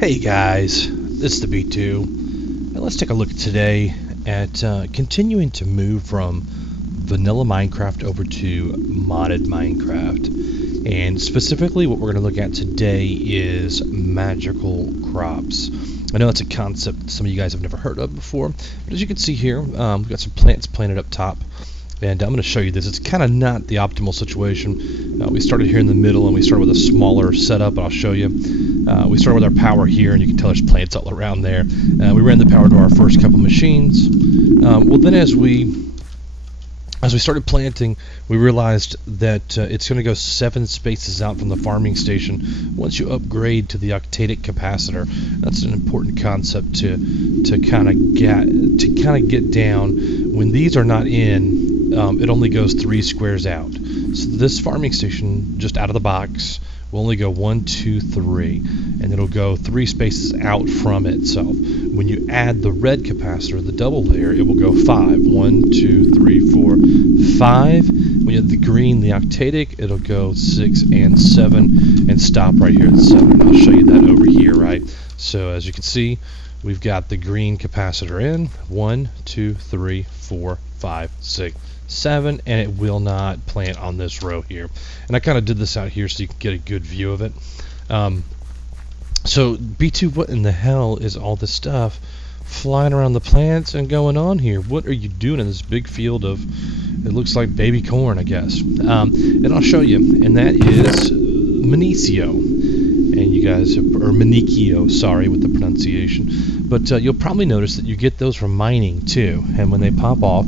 Hey guys, this is the B2, and let's take a look today at continuing to move from vanilla Minecraft over to modded Minecraft. And specifically what we're going to look at today is magical crops. I know that's a concept some of you guys have never heard of before, but as you can see here, we've got some plants planted up top. And I'm going to show you this. It's kind of not the optimal situation. We started here in the middle, and we started with a smaller setup, and I'll show you. We started with our power here, and you can tell there's plants all around there. We ran the power to our first couple machines. Well, then as we started planting, we realized that it's going to go 7 spaces out from the farming station once you upgrade to the octadic capacitor. That's an important concept to kind of get down. When these are not in, it only goes 3 squares out. So this farming station, just out of the box, will only go 1, 2, 3, and it'll go 3 spaces out from itself. When you add the red capacitor, the double layer, it will go 5. 1, 2, 3, 4, 5. When you add the green, the octadic, it'll go 6 and 7, and stop right here at 7. And I'll show you that over here, right? So as you can see, we've got the green capacitor in. 1, 2, 3, 4, 5, 6, 7, and it will not plant on this row here. And I kind of did this out here so you can get a good view of it. So B2, what in the hell is all this stuff flying around the plants and going on here? What are you doing in this big field of, it looks like baby corn, I guess. And I'll show you, and that is Minicio. And you guys, or Manicchio, sorry with the pronunciation, but you'll probably notice that you get those from mining too, and when they pop off,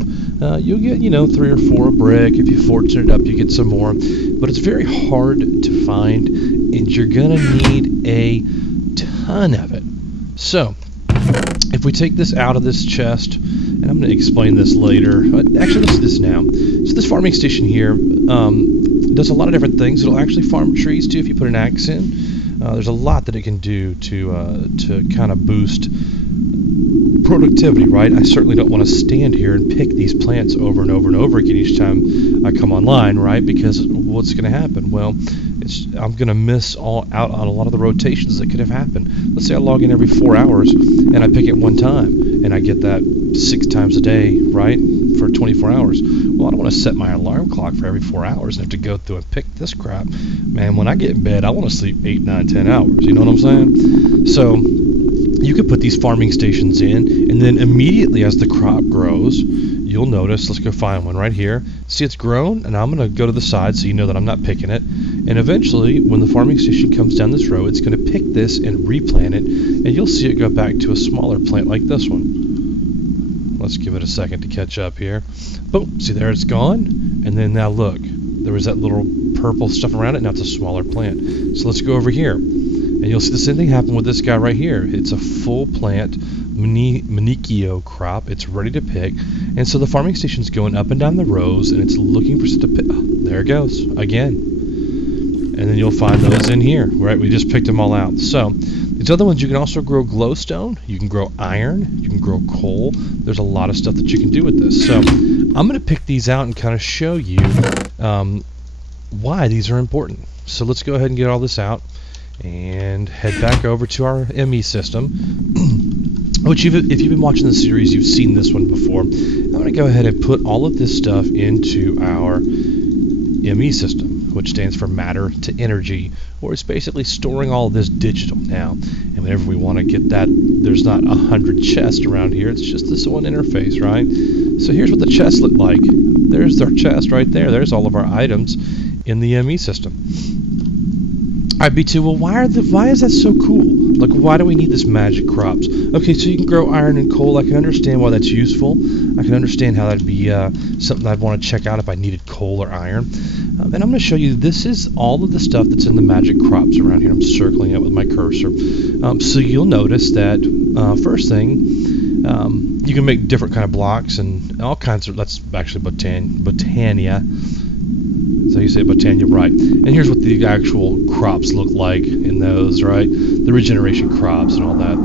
you'll get 3 or 4 a brick. If you fortune it up, you get some more, but it's very hard to find, and you're gonna need a ton of it. So if we take this out of this chest, and I'm going to explain this later, but actually let's do this now. So this farming station here does a lot of different things. It'll actually farm trees too if you put an axe in. There's a lot that it can do to kind of boost productivity, right? I certainly don't want to stand here and pick these plants over and over and over again each time I come online, right? Because what's going to happen? Well, I'm going to miss out on a lot of the rotations that could have happened. Let's say I log in every 4 hours and I pick it one time, and I get that 6 times a day, right, for 24 hours. Well, I don't want to set my alarm clock for every 4 hours and have to go through and pick this crap. Man, when I get in bed, I want to sleep 8, 9, 10 hours. You know what I'm saying? So you could put these farming stations in, and then immediately as the crop grows, you'll notice, let's go find one right here. See, it's grown, and I'm going to go to the side so you know that I'm not picking it. And eventually, when the farming station comes down this row, it's going to pick this and replant it, and you'll see it go back to a smaller plant like this one. Let's give it a second to catch up here. Boom, see there, it's gone. And then now look, there was that little purple stuff around it, now it's a smaller plant. So let's go over here, and you'll see the same thing happen with this guy right here. It's a full plant Manicchio crop. It's ready to pick, and so the farming station's going up and down the rows, and it's looking for stuff to pick. Oh, there it goes again. And then you'll find those in here, right? We just picked them all out. So these other ones, you can also grow glowstone, you can grow iron, you can grow coal. There's a lot of stuff that you can do with this. So I'm going to pick these out and kind of show you why these are important. So let's go ahead and get all this out and head back over to our ME system, which if you've been watching the series, you've seen this one before. I'm going to go ahead and put all of this stuff into our ME system, which stands for matter to energy, or it's basically storing all of this digital now. And whenever we want to get that, there's not 100 chests around here, it's just this one interface, right? So here's what the chests look like. There's our chest right there. There's all of our items in the ME system. Alright, B2, well, why is that so cool? Like, why do we need this magic crops? Okay, so you can grow iron and coal. I can understand why that's useful. I can understand how that'd be something I'd want to check out if I needed coal or iron. And I'm going to show you, this is all of the stuff that's in the magic crops around here. I'm circling it with my cursor. So you'll notice that first thing, you can make different kind of blocks and all kinds of, that's actually Botania. So you say Botania, right? And here's what the actual crops look like in those, right? The regeneration crops and all that.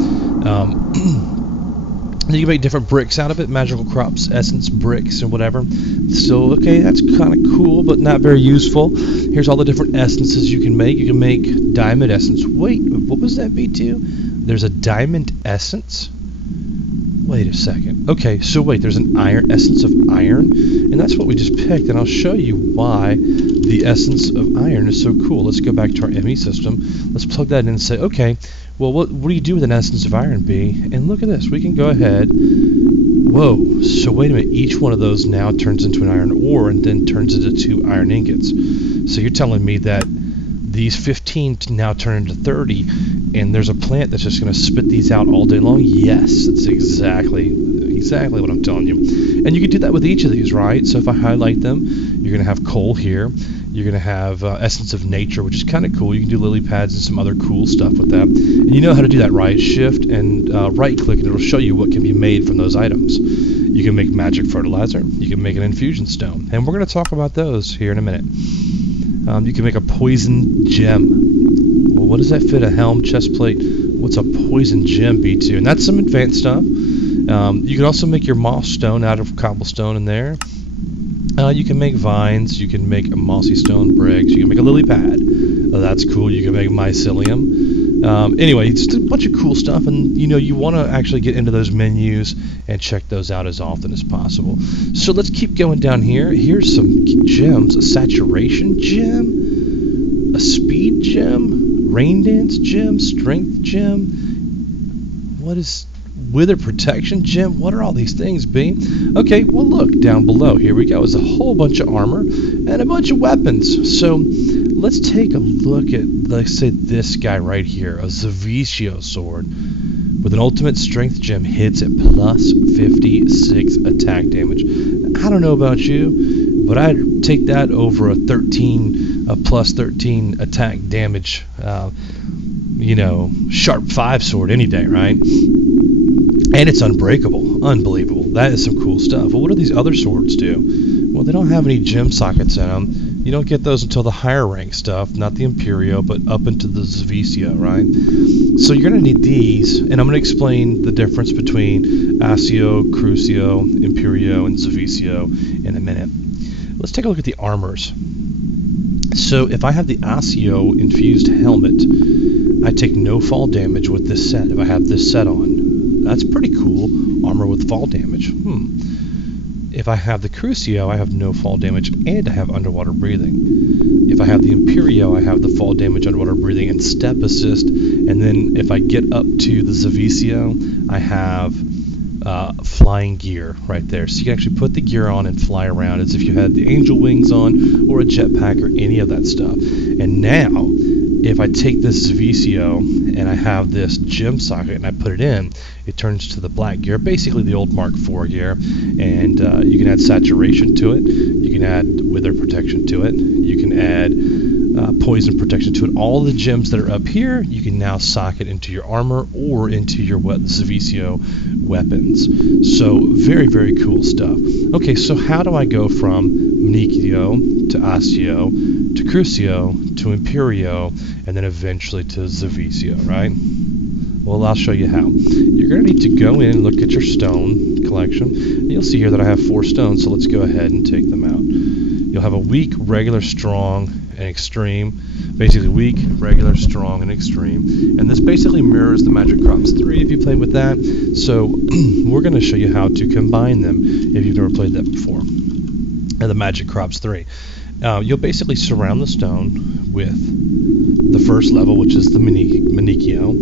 You can make different bricks out of it, magical crops, essence bricks, or whatever. So, okay, that's kind of cool, but not very useful. Here's all the different essences you can make. You can make diamond essence. Wait, what was that, B2? There's a diamond essence. Wait a second. Okay, so wait, there's an iron essence of iron, and that's what we just picked, and I'll show you why the essence of iron is so cool. Let's go back to our ME system. Let's plug that in and say, okay, well, what do you do with an essence of iron, B? And look at this. We can go ahead. Whoa, so wait a minute. Each one of those now turns into an iron ore and then turns into 2 iron ingots. So you're telling me that these 15 now turn into 30, and there's a plant that's just going to spit these out all day long? Yes, that's exactly what I'm telling you. And you can do that with each of these, right? So if I highlight them, you're going to have coal here. You're going to have essence of nature, which is kind of cool. You can do lily pads and some other cool stuff with that. And you know how to do that, right? Shift and right click, and it'll show you what can be made from those items. You can make magic fertilizer. You can make an infusion stone. And we're going to talk about those here in a minute. You can make a poison gem. Well, what does that fit? A helm, chest plate? What's a poison gem, B2? And that's some advanced stuff. You can also make your moss stone out of cobblestone in there. You can make vines. You can make a mossy stone bricks. You can make a lily pad. That's cool. You can make mycelium. Anyway, just a bunch of cool stuff, and you want to actually get into those menus and check those out as often as possible. So let's keep going down here. Here's some gems: a saturation gem, a speed gem, rain dance gem, strength gem. What is wither protection gem? What are all these things, B? Okay, well look down below. Here we go. There's a whole bunch of armor and a bunch of weapons. So let's take a look at, let's say, this guy right here, a Zavisio sword with an ultimate strength gem. Hits at plus 56 attack damage. I don't know about you, but I'd take that over a plus 13 attack damage sharp 5 sword any day, right? And it's unbreakable. Unbelievable. That is some cool stuff. Well, what do these other swords do? Well, they don't have any gem sockets in them. You don't get those until the higher rank stuff, not the Imperio, but up into the Zavisio, right? So you're going to need these, and I'm going to explain the difference between Accio, Crucio, Imperio, and Zavisio in a minute. Let's take a look at the armors. So if I have the Accio infused helmet, I take no fall damage with this set if I have this set on. That's pretty cool. Armor with fall damage. If I have the Crucio, I have no fall damage and I have underwater breathing. If I have the Imperio, I have the fall damage, underwater breathing, and step assist. And then if I get up to the Zavisio, I have flying gear right there. So you can actually put the gear on and fly around as if you had the angel wings on or a jetpack or any of that stuff. And now, if I take this Zavisio and I have this gem socket and I put it in, it turns to the black gear, basically the old Mark IV gear, and you can add saturation to it, you can add wither protection to it, you can add poison protection to it. All the gems that are up here, you can now socket into your armor or into your Zavisio weapons. So very, very cool stuff. Okay, so how do I go from Minicio to Accio to Crucio to Imperio and then eventually to Zavisio, right? Well, I'll show you how. You're going to need to go in and look at your stone collection. And you'll see here that I have 4 stones, so let's go ahead and take them out. You'll have a weak, regular, strong, and extreme. Basically weak, regular, strong, and extreme. And this basically mirrors the Magic Crops 3 if you played with that. So we're going to show you how to combine them if you've never played that before. And the Magic Crops 3. You'll basically surround the stone with the first level, which is the Minicio.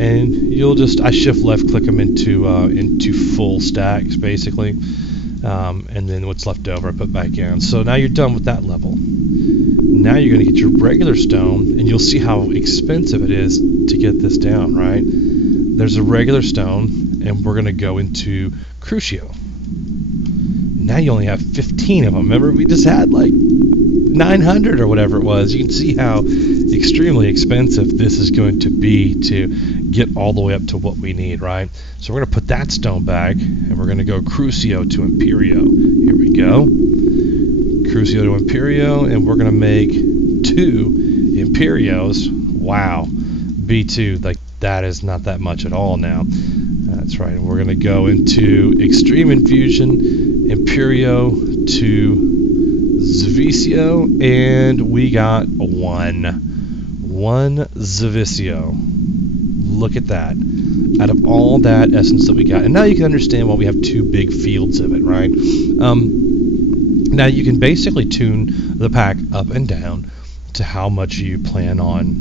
And you'll just, I shift left click them into full stacks basically, and then what's left over I put back in. So now you're done with that level. Now you're going to get your regular stone, and you'll see how expensive it is to get this down, right? There's a regular stone, and we're going to go into Crucio. Now you only have 15 of them. Remember, we just had like 900 or whatever it was. You can see how extremely expensive this is going to be to get all the way up to what we need, right? So we're going to put that stone back, and we're going to go Crucio to Imperio. Here we go. Crucio to Imperio, and we're going to make 2 Imperios. Wow. B2, like that is not that much at all now. That's right. And we're going to go into Extreme Infusion, Imperio to Zavisio, and we got one Zavisio. look at that. Out of all that essence that we got, and now you can understand why we have 2 big fields of it, right? Now you can basically tune the pack up and down to how much you plan on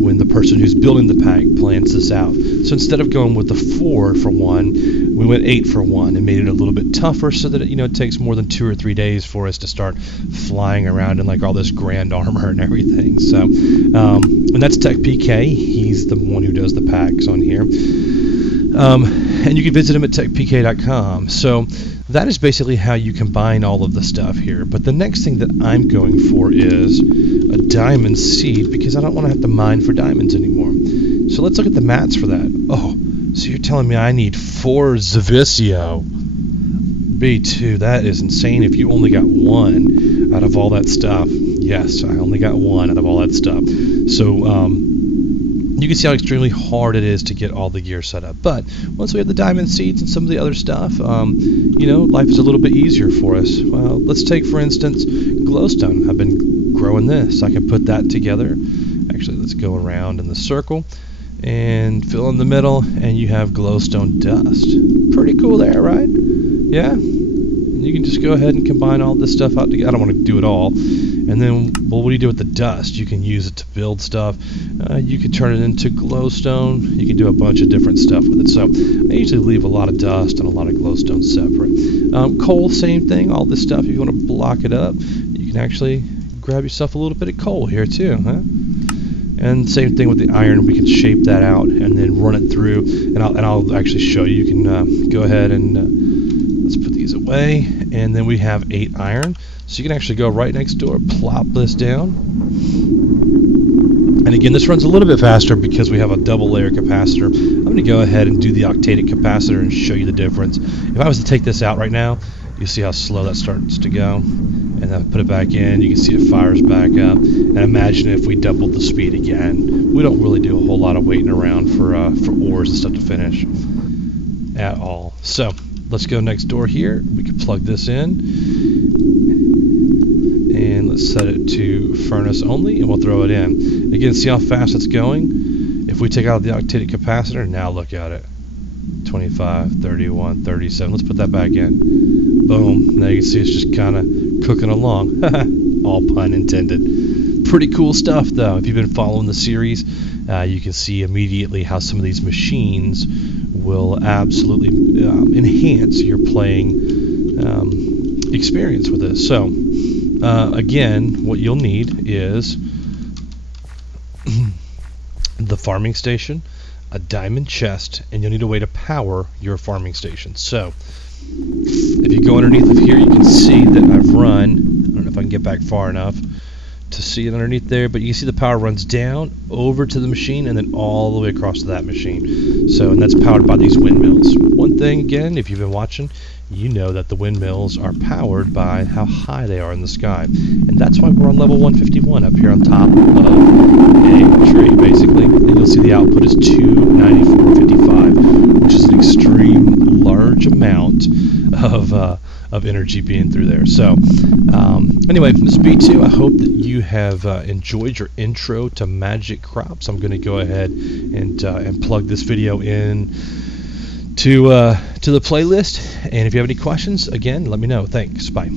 when the person who's building the pack plans this out. So instead of going with the 4 for 1, we went 8 for 1 and made it a little bit tougher so that it takes more than 2 or 3 days for us to start flying around in like all this grand armor and everything. So and that's Tech PK. He's the one who does the packs on here. And you can visit him at techpk.com. So that is basically how you combine all of the stuff here. But the next thing that I'm going for is a diamond seed, because I don't want to have to mine for diamonds anymore. So let's look at the mats for that. Oh, so you're telling me I need 4 Zavisio. B2, that is insane if you only got 1 out of all that stuff. Yes, I only got 1 out of all that stuff. So, you can see how extremely hard it is to get all the gear set up. But once we have the diamond seeds and some of the other stuff, life is a little bit easier for us. Well, let's take, for instance, glowstone. I've been growing this. I can put that together. Actually, let's go around in the circle and fill in the middle, and you have glowstone dust. Pretty cool there, right? Yeah? You can just go ahead and combine all this stuff out together. I don't want to do it all. And then, well, what do you do with the dust? You can use it to build stuff. You can turn it into glowstone. You can do a bunch of different stuff with it. So I usually leave a lot of dust and a lot of glowstone separate. Coal, same thing. All this stuff, if you want to block it up, you can actually grab yourself a little bit of coal here too, huh? And same thing with the iron. We can shape that out and then run it through. And I'll actually show you. You can go ahead and let's put these away. And then we have 8 iron. So you can actually go right next door, plop this down. And again, this runs a little bit faster because we have a double layer capacitor. I'm going to go ahead and do the octadic capacitor and show you the difference. If I was to take this out right now, you see how slow that starts to go. And then put it back in, you can see it fires back up. And imagine if we doubled the speed again. We don't really do a whole lot of waiting around for ores and stuff to finish at all. So let's go next door here. We can plug this in. And let's set it to furnace only, and we'll throw it in. Again, see how fast it's going? If we take out the octadic capacitor, now look at it. 25, 31, 37. Let's put that back in. Boom. Now you can see it's just kind of cooking along. All pun intended. Pretty cool stuff, though. If you've been following the series, you can see immediately how some of these machines will absolutely enhance your playing experience with this. So, again, what you'll need is the farming station, a diamond chest, and you'll need a way to power your farming station. So if you go underneath of here, you can see that I've run, I don't know if I can get back far enough to see it underneath there, but you can see the power runs down over to the machine and then all the way across to that machine. So, and that's powered by these windmills. One thing, again, if you've been watching, you know that the windmills are powered by how high they are in the sky. And that's why we're on level 151 up here on top of a tree, basically. And you'll see the output is 294.55, which is an extreme large amount of energy being through there. So anyway, this is B2. I hope that you have enjoyed your intro to Magic Crops. I'm going to go ahead and plug this video in to the playlist. And if you have any questions, again, let me know. Thanks. Bye.